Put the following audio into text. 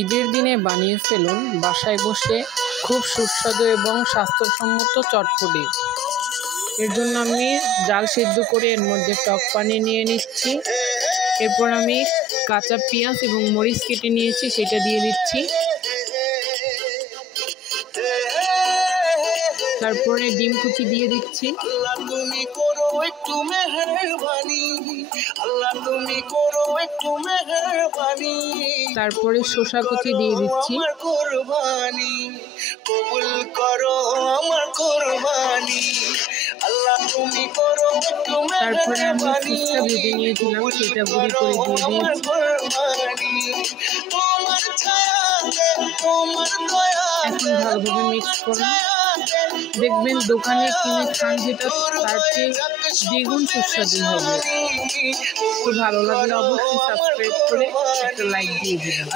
ঈদের দিনে বানিয়ে ফেলুন বাসায় বসে খুব সুস্বাদু এবং স্বাস্থ্যসম্মত চটপটি। এর জন্য আমি ডাল সিদ্ধ করে এর মধ্যে টক পানি নিয়ে নিচ্ছি। এরপর আমি কাঁচা পেঁয়াজ এবং মরিচ কেটে নিয়েছি, সেটা দিয়ে দিচ্ছি। তারপরে ডিম কুচি দিয়ে দিচ্ছি। তারপরে শসা কুচি দিয়ে দিচ্ছি। তারপরে আমি ফুচকা ভেজে নিয়েছিলাম, সেটা গুঁড়ি করে দিয়ে দিয়েছি। এখন ভালোভাবে মিক্স করুন। দেখবেন দোকানে কিনে খান যেটা তার চেয়ে দ্বিগুণ সুস্বাদু হবে। তো ভালো লাগলে অবশ্যই সাবস্ক্রাইব করে একটা লাইক দিয়ে দিবেন।